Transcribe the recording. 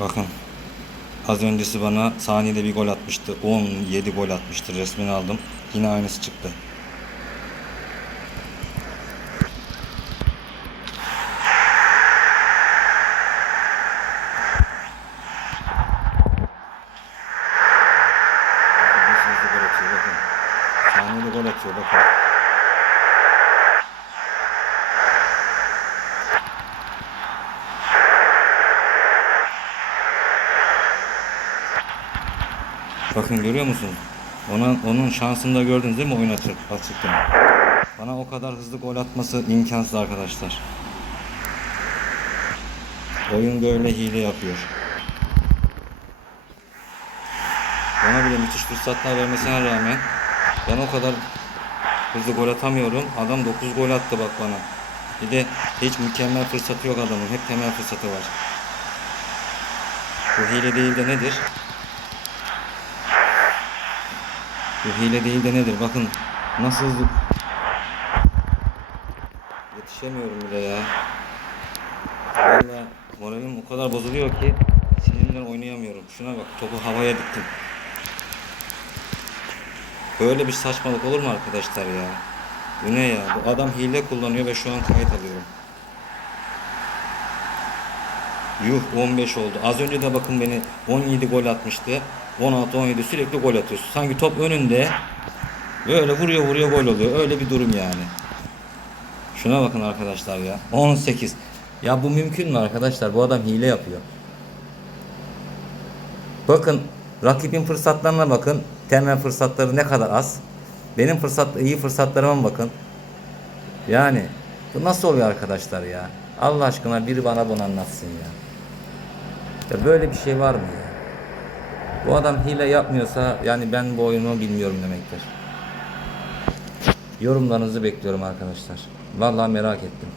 Bakın. Az öncesi bana saniyede bir gol atmıştı. 17 gol atmıştı. Resmini aldım. Yine aynısı çıktı. Saniyede gol atıyor bakın. Bakın görüyor musun? Onun, onun şansını da gördünüz değil mi oyun açık, açıkken? Bana o kadar hızlı gol atması imkansız arkadaşlar. Oyun böyle hile yapıyor. Bana bile müthiş fırsatlar vermesine rağmen ben o kadar hızlı gol atamıyorum. Adam 9 gol attı bak bana. Bir de hiç mükemmel fırsatı yok adamın. Hep temel fırsatı var. Bu hile değil de nedir? Bu hile değil de nedir? Bakın nasıl hızlı... Yetişemiyorum bile ya. Valla moralim o kadar bozuluyor ki sinirimden oynayamıyorum. Şuna bak topu havaya diktim. Böyle bir saçmalık olur mu arkadaşlar ya? Bu ne ya? Bu adam hile kullanıyor ve şu an kayıt alıyorum. Yuh 15 oldu. Az önce de bakın beni 17 gol atmıştı. 16-17 sürekli gol atıyorsun. Sanki top önünde böyle vuruyor vuruyor gol oluyor. Öyle bir durum yani. Şuna bakın arkadaşlar ya. 18. Ya bu mümkün mü arkadaşlar? Bu adam hile yapıyor. Bakın rakibin fırsatlarına bakın. Temel fırsatları ne kadar az. Benim fırsat iyi fırsatlarıma bakın. Yani bu nasıl oluyor arkadaşlar ya? Allah aşkına biri bana bunu anlatsın ya. Ya böyle bir şey var mı ya? Bu adam hile yapmıyorsa yani ben bu oyunu bilmiyorum demektir. Yorumlarınızı bekliyorum arkadaşlar. Vallahi merak ettim.